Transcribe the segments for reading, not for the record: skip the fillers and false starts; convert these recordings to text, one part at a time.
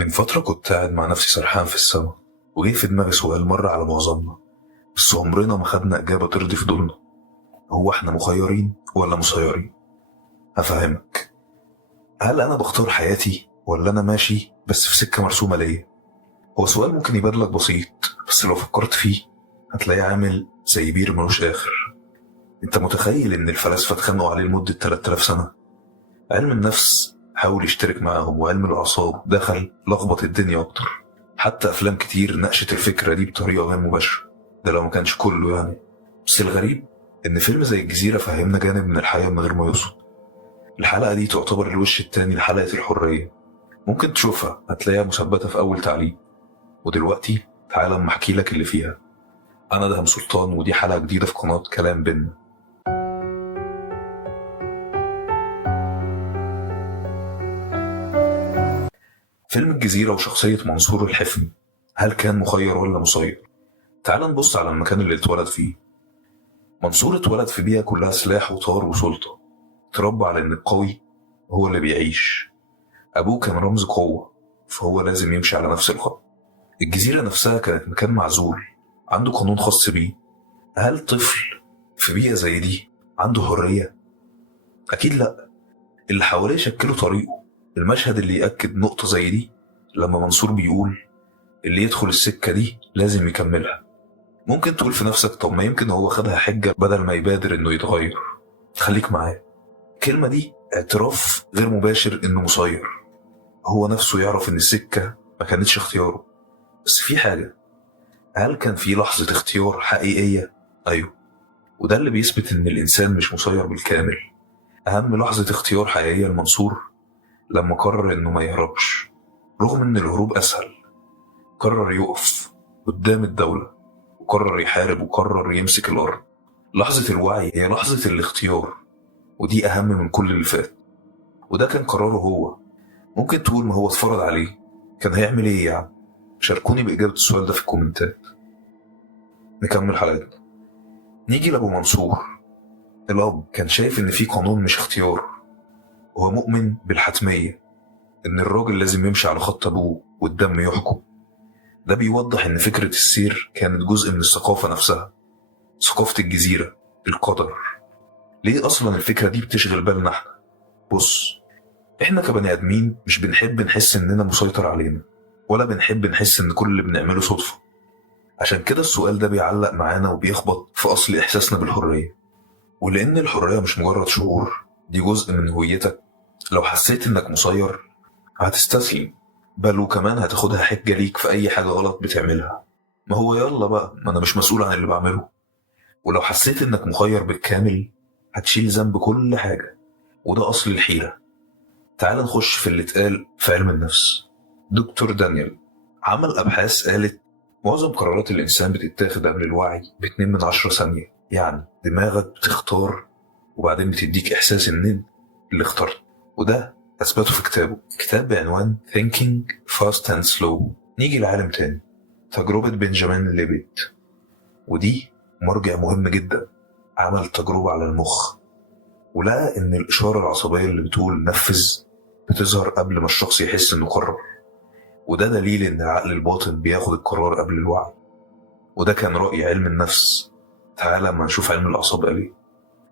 من فترة كنت قاعد مع نفسي سرحان في السما، وجه في دماغي سؤال مر على معظمنا، بس عمرنا ما خدنا إجابة ترضي فضولنا. هو احنا مخيرين ولا مسيرين؟ هفهمك. هل أنا بختار حياتي ولا أنا ماشي بس في سكة مرسومة ليا؟ هو سؤال ممكن يبان لك بسيط، بس لو فكرت فيه هتلاقيه عامل زي بير ملوش آخر. انت متخيل ان الفلاسفة اتخانقوا عليه لمدة 3000 سنة؟ علم النفس حاول يشترك معاهم، وعلم الأعصاب دخل لخبط الدنيا أكتر. حتى أفلام كتير ناقشت الفكرة دي بطريقة غير مباشرة، ده لو ما كانش كله يعني. بس الغريب إن فيلم زي الجزيرة فهمنا جانب من الحياة من غير ما يقصد. الحلقة دي تعتبر الوش التاني لحلقة الحرية، ممكن تشوفها هتلاقيها مثبتة في أول تعليق. ودلوقتي تعالى أما أحكي لك اللي فيها. أنا دهم سلطان، ودي حلقة جديدة في قناة كلام بينا. فيلم الجزيرة وشخصية منصور الحفني، هل كان مخير ولا مسير؟ تعال نبص على المكان اللي اتولد فيه. منصور اتولد في بيئة كلها سلاح وطار وسلطة، اتربى على ان القوي هو اللي بيعيش. ابوه كان رمز قوة، فهو لازم يمشي على نفس الخط. الجزيرة نفسها كانت مكان معزول، عنده قانون خاص بيه. هل طفل في بيئة زي دي عنده حرية؟ اكيد لا. اللي حواليه شكلوا طريقه. المشهد اللي يأكد نقطة زي دي لما منصور بيقول اللي يدخل السكة دي لازم يكملها. ممكن تقول في نفسك طب ما يمكن هو خدها حجة بدل ما يبادر انه يتغير. خليك معايا، الكلمة دي اعتراف غير مباشر انه مسير. هو نفسه يعرف ان السكة ما كانتش اختياره. بس في حاجة، هل كان في لحظة اختيار حقيقية؟ ايوه، وده اللي بيثبت ان الانسان مش مسير بالكامل. اهم لحظة اختيار حقيقية لمنصور لما قرر انه ما يهربش رغم ان الهروب اسهل. قرر يقف قدام الدولة، وقرر يحارب، وقرر يمسك الأرض. لحظة الوعي هي لحظة الاختيار، ودي أهم من كل اللي فات. وده كان قراره هو. ممكن تقول ما هو اتفرض عليه، كان هيعمل ايه يعني؟ شاركوني بإجابة السؤال ده في الكومنتات. نكمل حلقتنا. نيجي لأبو منصور. الأب كان شايف إن في قانون مش اختيار، وهو مؤمن بالحتمية، إن الراجل لازم يمشي على خط أبوه والدم يحكم. ده بيوضح إن فكرة السير كانت جزء من الثقافة نفسها، ثقافة الجزيرة، القدر. ليه أصلا الفكرة دي بتشغل بالنا احنا؟ بص، احنا كبني آدمين مش بنحب نحس إننا مسيطر علينا، ولا بنحب نحس إن كل اللي بنعمله صدفة. عشان كده السؤال ده بيعلق معانا وبيخبط في أصل إحساسنا بالحرية. ولأن الحرية مش مجرد شعور، دي جزء من هويتك. لو حسيت إنك مسير هتستسلم، بل وكمان هتاخدها حجة ليك في أي حاجة غلط بتعملها. ما هو يلا بقى، ما أنا مش مسؤول عن اللي بعمله. ولو حسيت إنك مخير بالكامل هتشيل ذنب كل حاجة، وده أصل الحيرة. تعال نخش في اللي اتقال في علم النفس. دكتور دانيال عمل أبحاث قالت معظم قرارات الإنسان بتتاخد قبل الوعي ب2 من 10 ثانية. يعني دماغك بتختار، وبعدين بتديك إحساس إن اللي اخترت. وده أثبته في كتاب بعنوان Thinking Fast and Slow. نيجي لعالم تاني، تجربة بنجامين ليبيت، ودي مرجع مهم جدا. عمل تجربة على المخ، ولقى إن الإشارة العصبية اللي بتقول نفذ بتظهر قبل ما الشخص يحس إنه قرر. وده دليل إن العقل الباطن بياخد القرار قبل الوعي. وده كان رأي علم النفس. تعالى ما نشوف علم الأعصاب قال إيه.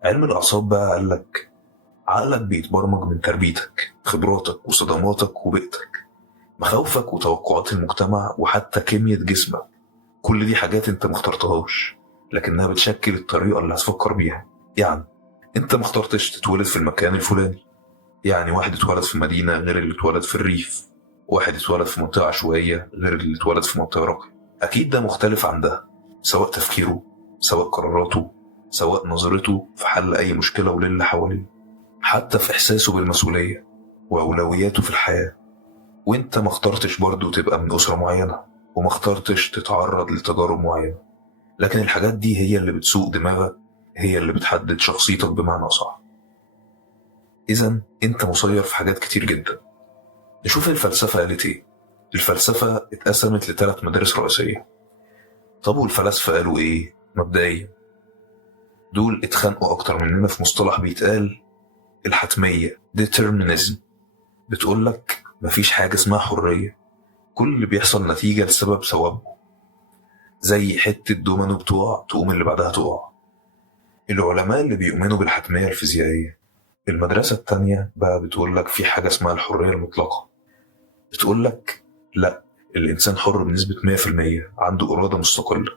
علم الأعصاب بقى قالك عقلك بيتبرمج من تربيتك، خبراتك وصدماتك وبيئتك، مخاوفك وتوقعات المجتمع، وحتى كيمياء جسمك. كل دي حاجات انت مخترتهاش، لكنها بتشكل الطريقة اللي هتفكر بيها. يعني انت مخترتش تتولد في المكان الفلاني. يعني واحد اتولد في مدينة غير اللي اتولد في الريف، واحد اتولد في منطقة عشوائية غير اللي اتولد في منطقة راقية. أكيد ده مختلف عن ده، سواء تفكيره، سواء قراراته، سواء نظرته في حل أي مشكلة وللي حواليه، حتى في إحساسه بالمسؤولية وأولوياته في الحياة. وانت ما اخترتش برضو تبقى من أسرة معينة، وما اخترتش تتعرض لتجارب معينة، لكن الحاجات دي هي اللي بتسوق دماغك، هي اللي بتحدد شخصيتك بمعنى صح. إذن انت مسير في حاجات كتير جدا. نشوف الفلسفة قالت ايه. الفلسفة اتقسمت ل3 مدارس رئيسية. طب والفلاسفة قالوا ايه؟ مبدئيا دول اتخانقوا اكتر مننا في مصطلح بيتقال الحتمية، determinism. بتقولك مفيش حاجة اسمها حرية، كل اللي بيحصل نتيجة لسبب ثوابه، زي حتة دومينو بتقع تقوم اللي بعدها تقع. العلماء اللي بيؤمنوا بالحتمية الفيزيائية. المدرسة التانية بقى بتقولك في حاجة اسمها الحرية المطلقة، بتقولك لا، الإنسان حر بنسبة 100%، عنده إرادة مستقلة.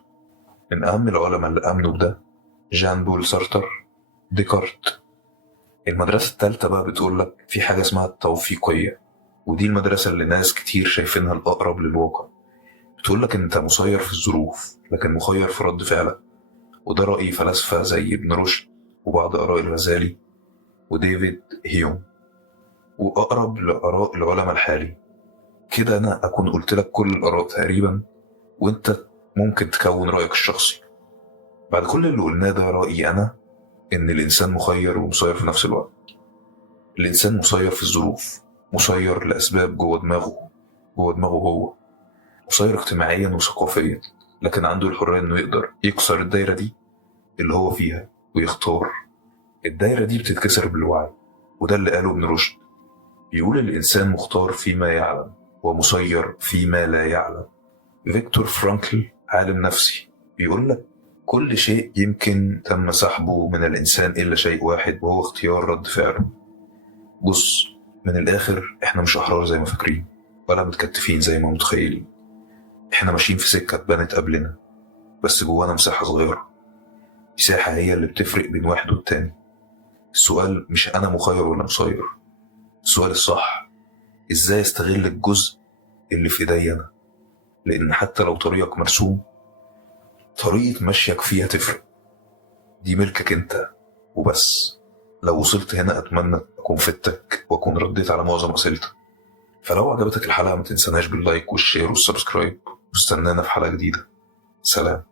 من أهم العلماء اللي آمنوا بده جان بول سارتر، ديكارت. المدرسة التالتة بقى بتقولك في حاجة اسمها التوفيقية، ودي المدرسة اللي ناس كتير شايفينها الأقرب للواقع. بتقولك إن أنت مسير في الظروف لكن مخير في رد فعلك، وده رأي فلاسفة زي ابن رشد وبعض آراء الغزالي وديفيد هيوم، وأقرب لآراء العلماء الحالي. كده أنا أكون قلت لك كل الآراء تقريبا، وأنت ممكن تكون رأيك الشخصي. بعد كل اللي قلناه ده رأيي أنا إن الإنسان مخير ومسير في نفس الوقت. الإنسان مسير في الظروف، مسير لأسباب جوه دماغه هو، مسير اجتماعيا وثقافيا، لكن عنده الحرية إنه يقدر يكسر الدايرة دي اللي هو فيها ويختار. الدايرة دي بتتكسر بالوعي، وده اللي قاله ابن رشد. بيقول الإنسان مختار فيما يعلم ومسير فيما لا يعلم. فيكتور فرانكل عالم نفسي بيقول لك كل شيء يمكن تم سحبه من الإنسان إلا شيء واحد، وهو اختيار رد فعله. بص، من الآخر إحنا مش أحرار زي ما فاكرين، ولا متكتفين زي ما متخيلين. إحنا ماشيين في سكة اتبنت قبلنا، بس جوانا مساحة صغيرة. مساحة هي اللي بتفرق بين واحد والتاني. السؤال مش أنا مخير ولا مسير، السؤال الصح إزاي استغل الجزء اللي في إيدي أنا. لأن حتى لو طريقك مرسوم، طريقة مشيك فيها تفرق. دي ملكك أنت وبس. لو وصلت هنا أتمنى أكون فدتك وأكون رديت على معظم أسئلتك. فلو عجبتك الحلقة ما تنساناش باللايك والشير والسبسكرايب، واستنانا في حلقة جديدة. سلام.